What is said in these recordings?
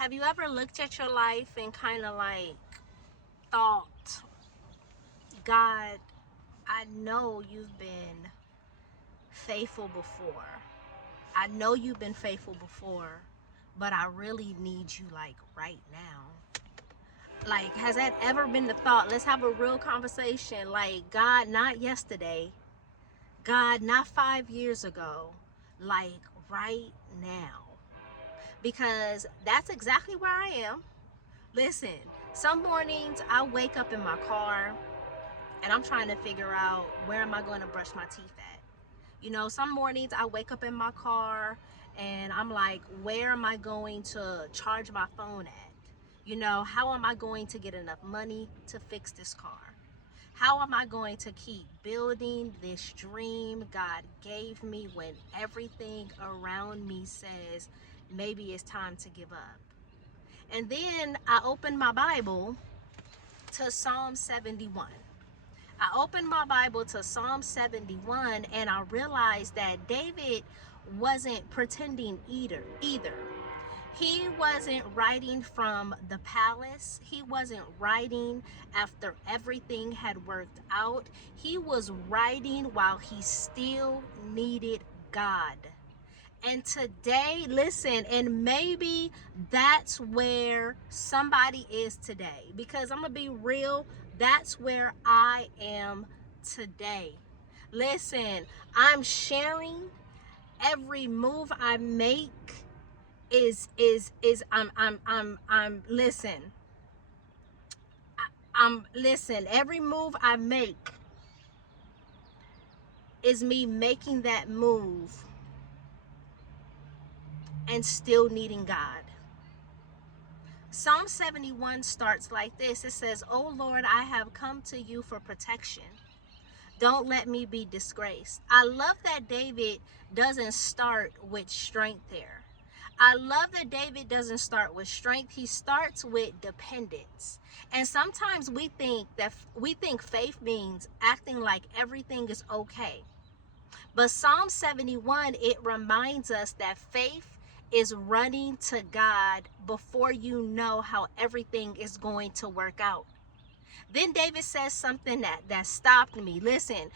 Have you ever looked at your life and kind of like thought, God, I know you've been faithful before. I know you've been faithful before, but I really need you like right now. Like, has that ever been the thought? Let's have a real conversation. Like, God, not yesterday. God, not 5 years ago. Like, right now. Because that's exactly where I am. Listen, some mornings I wake up in my car and I'm trying to figure out where am I going to brush my teeth at. You know, some mornings I wake up in my car and I'm like, where am I going to charge my phone at? You know, how am I going to get enough money to fix this car? How am I going to keep building this dream God gave me when everything around me says maybe it's time to give up? And then I opened my Bible to Psalm 71. I opened my Bible to Psalm 71 and I realized that David wasn't pretending either. He wasn't writing from the palace. He wasn't writing after everything had worked out. He was writing while he still needed God. And today, listen, and maybe that's where somebody is today. Because I'm going to be real, that's where I am today. Listen, I'm sharing every move I make I'm listen. I'm listen, every move I make is me making that move and still needing God. Psalm 71 starts like this. It says, "Oh Lord, I have come to you for protection. Don't let me be disgraced." I love that David doesn't start with strength there. I love that David doesn't start with strength. He starts with dependence. And sometimes we think faith means acting like everything is okay. But Psalm 71, it reminds us that faith is running to God before you know how everything is going to work out. Then David says something that stopped me. Listen,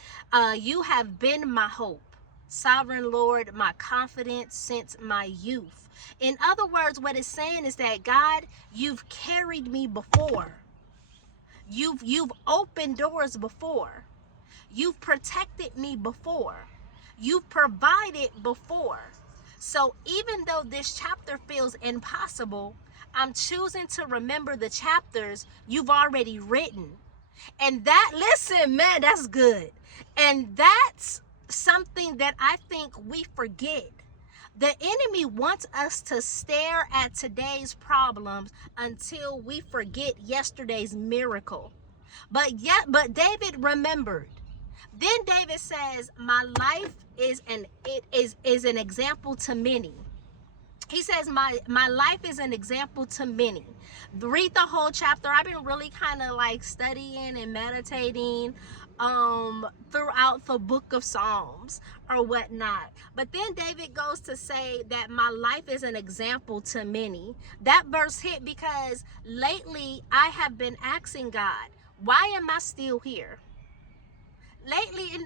you have been my hope, sovereign Lord, my confidence since my youth. In other words, what it's saying is that God, you've carried me before. You've opened doors before. You've protected me before. You've provided before. So even though this chapter feels impossible, I'm choosing to remember the chapters you've already written. And that, listen, man, that's good. And that's something that I think we forget. The enemy wants us to stare at today's problems until we forget yesterday's miracle. But David remembered. Then David says, "My life is an example to many." He says, my life is an example to many. Read the whole chapter. I've been really kind of like studying and meditating throughout the book of Psalms or whatnot. But then David goes to say that my life is an example to many. That verse hit because lately I have been asking God, why am I still here? Lately,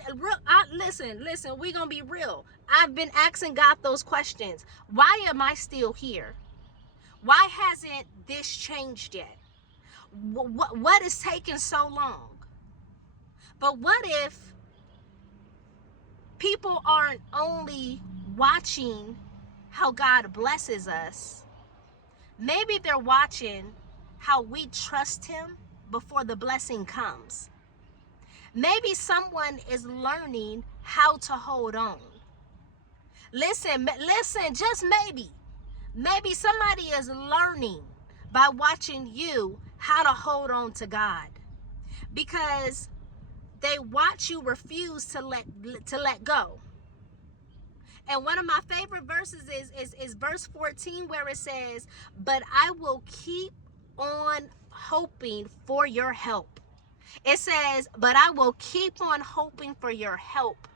listen, we're gonna be real. I've been asking God those questions. Why am I still here? Why hasn't this changed yet? What is taking so long? But what if people aren't only watching how God blesses us, maybe they're watching how we trust him before the blessing comes. Maybe someone is learning how to hold on. Listen, just maybe somebody is learning by watching you how to hold on to God, because they watch you refuse to let go. And one of my favorite verses is verse 14, where it says, "But I will keep on hoping for your help." It says, "But I will keep on hoping for your help.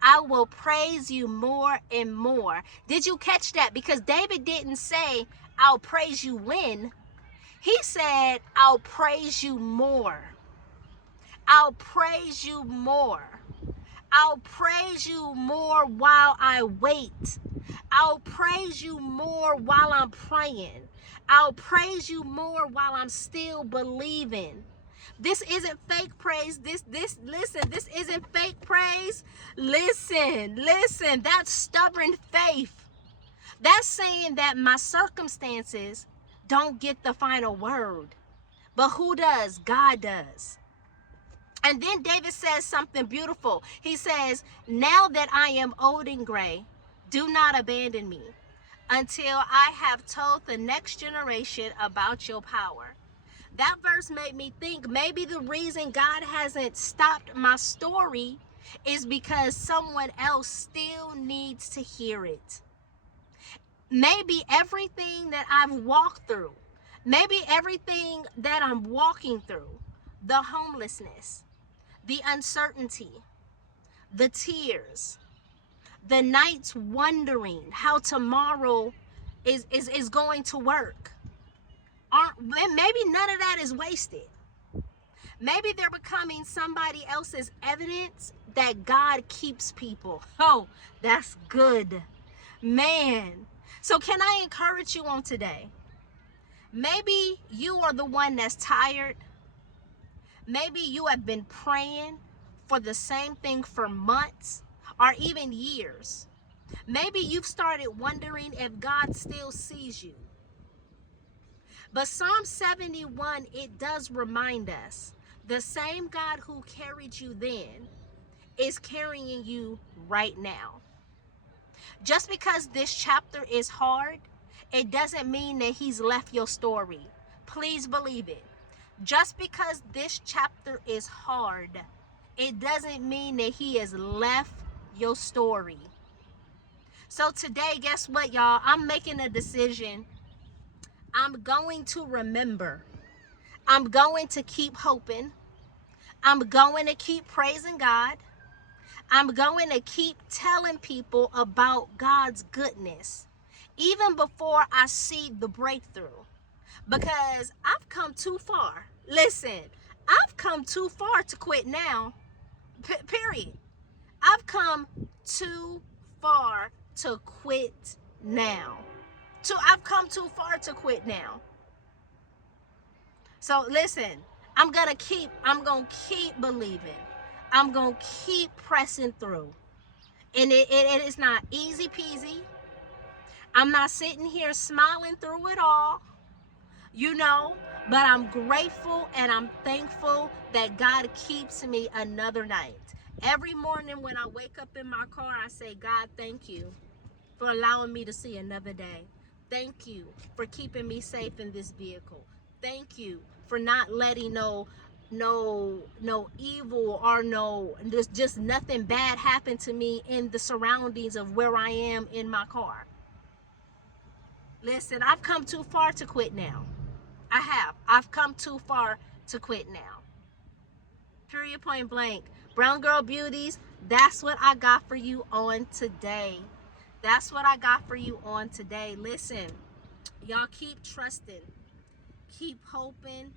I will praise you more and more." Did you catch that? Because David didn't say, I'll praise you when. He said, I'll praise you more. I'll praise you more. I'll praise you more while I wait. I'll praise you more while I'm praying. I'll praise you more while I'm still believing. This isn't fake praise. Listen, this isn't fake praise. Listen, that's stubborn faith. That's saying that my circumstances don't get the final word. But who does? God does. And then David says something beautiful. He says, now that I am old and gray, do not abandon me until I have told the next generation about your power. That verse made me think maybe the reason God hasn't stopped my story is because someone else still needs to hear it. Maybe everything that I've walked through, maybe everything that I'm walking through, the homelessness, the uncertainty, the tears, the nights wondering how tomorrow is going to work. Maybe none of that is wasted. Maybe they're becoming somebody else's evidence that God keeps people. Oh, that's good. Man. So can I encourage you on today? Maybe you are the one that's tired. Maybe you have been praying for the same thing for months or even years. Maybe you've started wondering if God still sees you. But Psalm 71, it does remind us the same God who carried you then is carrying you right now. Just because this chapter is hard, it doesn't mean that he's left your story. Please believe it. Just because this chapter is hard, it doesn't mean that he has left your story. So today, guess what, y'all? I'm making a decision. I'm going to remember. I'm going to keep hoping. I'm going to keep praising God. I'm going to keep telling people about God's goodness, even before I see the breakthrough, because I've come too far. Listen, I've come too far to quit now. Period. I've come too far to quit now. I've come too far to quit now. So listen, I'm gonna keep believing. I'm gonna keep pressing through. And it is not easy peasy. I'm not sitting here smiling through it all, but I'm grateful and I'm thankful that God keeps me another night. Every morning when I wake up in my car, I say, God, thank you for allowing me to see another day. Thank you for keeping me safe in this vehicle. Thank you for not letting no evil or there's just nothing bad happen to me in the surroundings of where I am in my car. Listen, I've come too far to quit now. I've come too far to quit now. Period, point blank. Brown Girl Beauties, that's what I got for you on today. That's what I got for you on today. Listen, y'all keep trusting, keep hoping,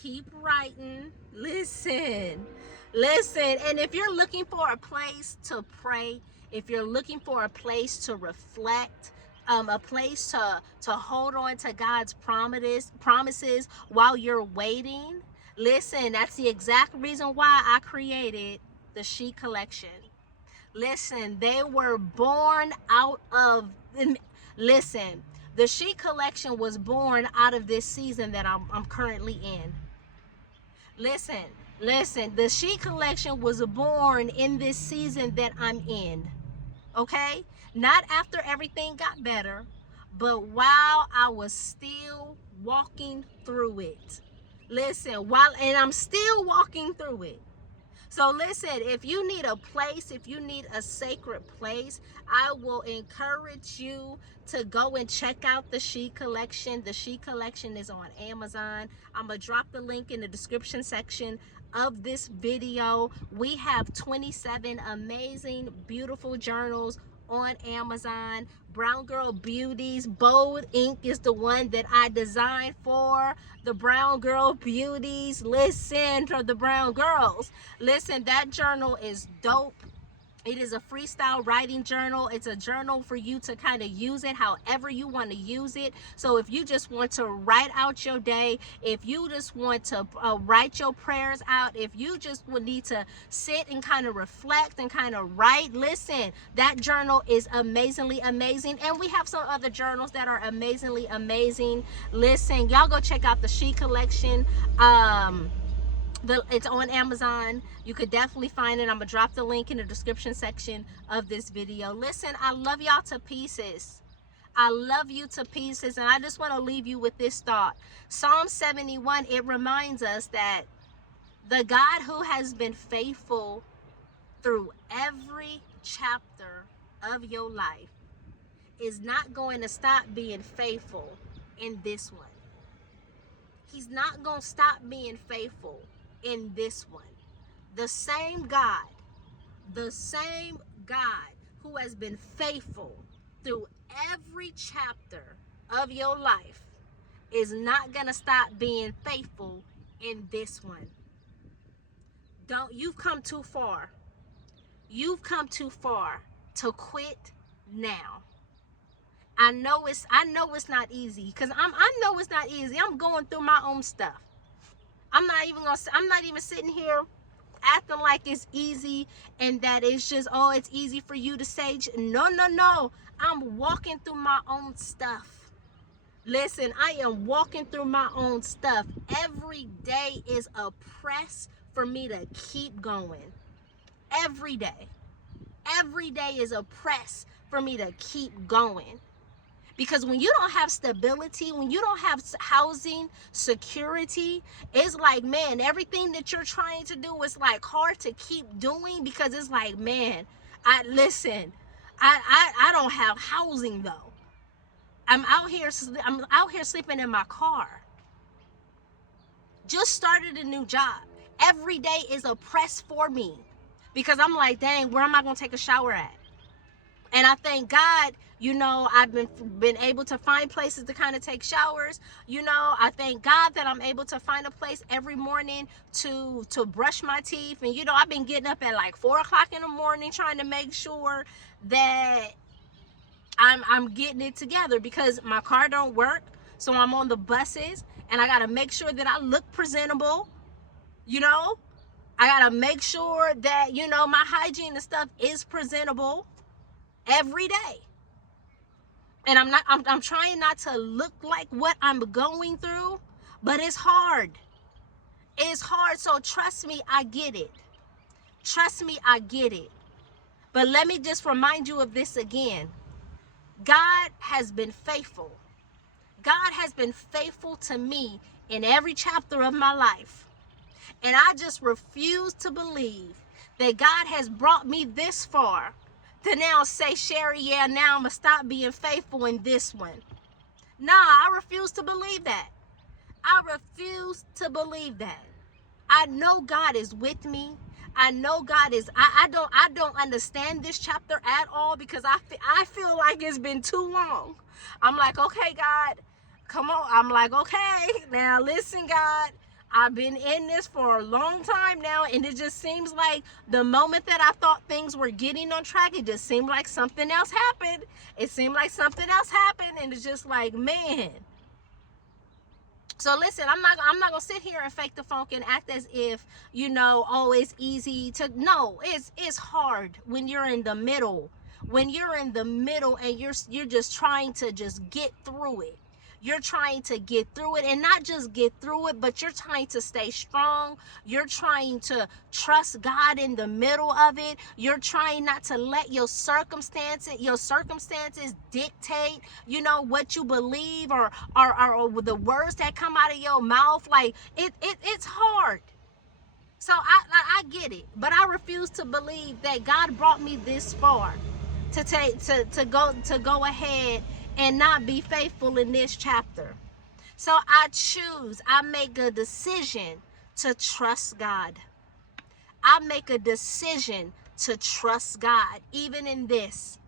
keep writing. Listen. And if you're looking for a place to pray, if you're looking for a place to reflect, a place to hold on to God's promises while you're waiting, listen, that's the exact reason why I created the She Collection. Listen, they were born out of, listen, the She Collection was born out of this season that I'm currently in. Listen, the She Collection was born in this season that I'm in. Okay? Not after everything got better, but while I was still walking through it. Listen, and I'm still walking through it. So listen, if you need a place, if you need a sacred place, I will encourage you to go and check out the She Collection. The She Collection is on Amazon. I'm going to drop the link in the description section of this video. We have 27 amazing, beautiful journals on Amazon. Brown Girl Beauties. Bold ink is the one that I designed for the Brown Girl Beauties. Listen, for the brown girls. Listen, that journal is dope. It is a freestyle writing journal. It's a journal for you to kind of use it however you want to use it. So if you just want to write out your day, if you just want to write your prayers out, if you just would need to sit and kind of reflect and kind of write, listen, that journal is amazingly amazing. And we have some other journals that are amazingly amazing. Listen, y'all go check out the She Collection. It's on Amazon. You could definitely find it. I'm gonna drop the link in the description section of this video. Listen, I love y'all to pieces. I love you to pieces, and I just want to leave you with this thought. Psalm 71, it reminds us that the God who has been faithful through every chapter of your life is not going to stop being faithful in this one. He's not going to stop being faithful in this one. The same God who has been faithful through every chapter of your life is not going to stop being faithful in this one. You've come too far. You've come too far to quit now. I know it's not easy, because I know it's not easy. I'm going through my own stuff. I'm not even sitting here acting like it's easy and that it's just, oh, it's easy for you to say. No. I'm walking through my own stuff. Listen, I am walking through my own stuff. Every day is a press for me to keep going. Every day. Every day is a press for me to keep going. Because when you don't have stability, when you don't have housing security, it's like, man, everything that you're trying to do is like hard to keep doing, because it's like, man, I don't have housing though. I'm out here sleeping in my car. Just started a new job. Every day is a press for me, because I'm like, dang, where am I going to take a shower at? And I thank God, I've been able to find places to kind of take showers. I thank God that I'm able to find a place every morning to brush my teeth. And, I've been getting up at like 4 o'clock in the morning trying to make sure that I'm getting it together, because my car don't work. So I'm on the buses and I got to make sure that I look presentable. I got to make sure that, my hygiene and stuff is presentable every day. And I'm trying not to look like what I'm going through, but it's hard. It's hard. So trust me, I get it. Trust me, I get it. But let me just remind you of this again. God has been faithful. God has been faithful to me in every chapter of my life. And I just refuse to believe that God has brought me this far to now say, Sherry, yeah, now I'm going to stop being faithful in this one. Nah, I refuse to believe that. I refuse to believe that. I know God is with me. I know God is, I don't understand this chapter at all, because I feel like it's been too long. I'm like, okay, God, come on. I'm like, okay, now listen, God. I've been in this for a long time now, and it just seems like the moment that I thought things were getting on track, it just seemed like something else happened. It seemed like something else happened, and it's just like, man. So listen, I'm not gonna sit here and fake the funk and act as if, oh, it's easy to. No, it's hard when you're in the middle. When you're in the middle and you're just trying to just get through it. You're trying to get through it, and not just get through it, but you're trying to stay strong. You're trying to trust God in the middle of it. You're trying not to let your circumstances dictate, what you believe or the words that come out of your mouth. Like it's hard. So I get it, but I refuse to believe that God brought me this far to go ahead and not be faithful in this chapter. So I make a decision to trust God. I make a decision to trust God, even in this.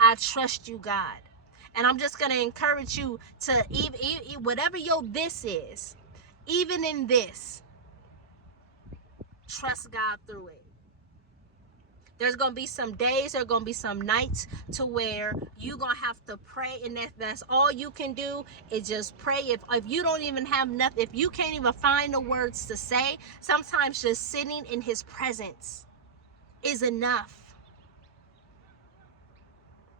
I trust you, God. And I'm just going to encourage you to, even whatever your this is, even in this, trust God through it. There's going to be some days, there's going to be some nights to where you're going to have to pray, and that's all you can do is just pray. If you don't even have nothing, if you can't even find the words to say, sometimes just sitting in his presence is enough.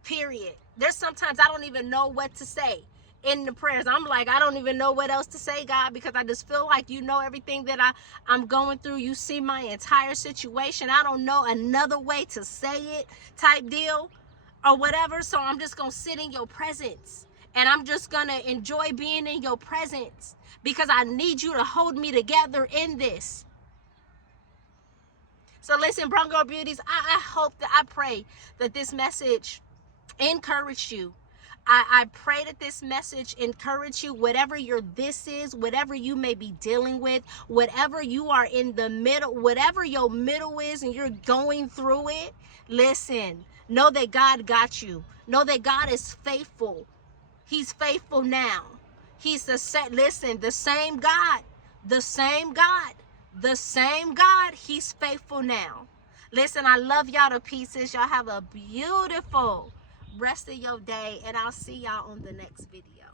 Period. There's sometimes I don't even know what to say in the prayers. I'm like, I don't even know what else to say, God, because I just feel like you know everything that I'm going through. You see my entire situation. I don't know another way to say it, type deal or whatever. So I'm just going to sit in your presence, and I'm just going to enjoy being in your presence, because I need you to hold me together in this. So listen, Brown Girl Beauties, I hope that, I pray that this message encourage you. I pray that this message encourage you, whatever your this is, whatever you may be dealing with, whatever you are in the middle, whatever your middle is and you're going through it. Listen, know that God got you. Know that God is faithful. He's faithful now. He's the same. Listen, the same God, the same God, the same God. He's faithful now. Listen, I love y'all to pieces. Y'all have a beautiful rest of your day, and I'll see y'all on the next video.